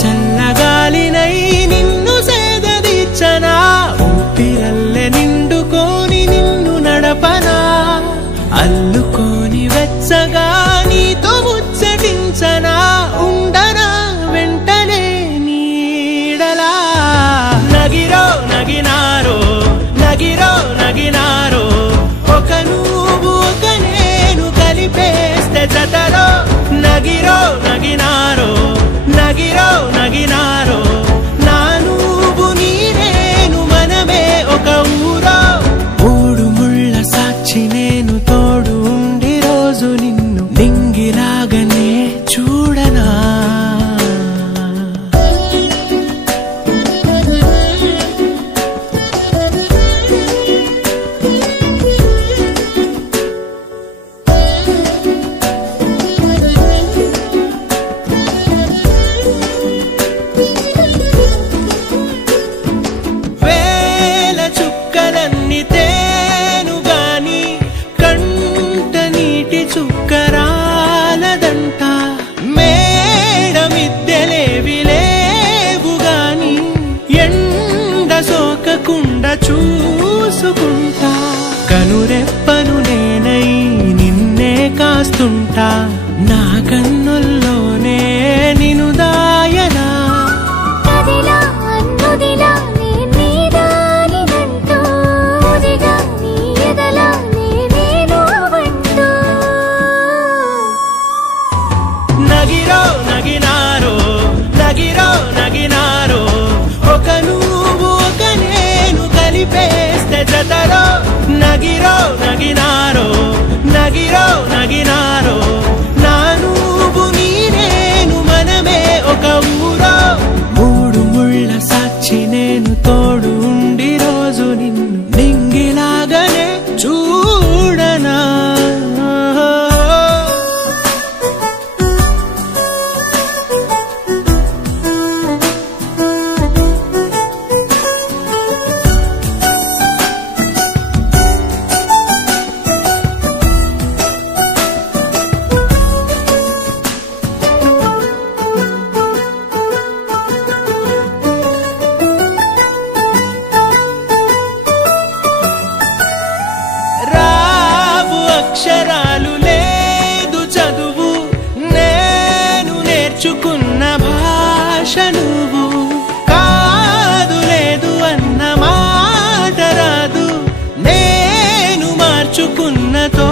చల్లగాలినై నిన్ను సేదదీర్చనా ఊపిరల్లె నిండుకోని నిన్ను నడపనా అల్లుకోని వెచ్చగా నీతో ముచ్చటించనా ఉండనా వెంటనే నీడలా నగిరో నగినారో నగిరో నగినారో ఒక నువ్వు ఒక నేను కలిపేస్తే జతలో నగిరో నగినారో నగిరో నగినారో నా నువ్వు నీ నేను మనమే ఒక ఊరో మూడు ముళ్ళ సాక్షి నేను తోడు ఉండి రోజు నిన్ను నింగిలాగనే చూడనా చుక్కరాలదంట మేడమిద్దెలేవి లేవు గాని ఎండ సోకకుండా చూసుకుంటా కనురెప్పను నేనై నిన్నే కాస్తుంటా నా కన్నుల్లోనే నిను దాయనా నగిరో నగినారో నగిరో నగినారో ఒక నువ్వు ఒక నేను కలిపేస్తే జతలో నగిరో నగినారో నగిరో నగినారో నా నువ్వు నీ నేను మనమే ఒక ఊరో మూడు ముళ్ళ సాక్షి నేను తోడు ఉండి రోజు నిన్ను నింగిలాగనే చూడనా అక్షరాలు లేదు చదువు నేను నేర్చుకున్న భాష నువ్వు కాదు లేదు అన్న మాట రాదు నేను మార్చుకున్నతో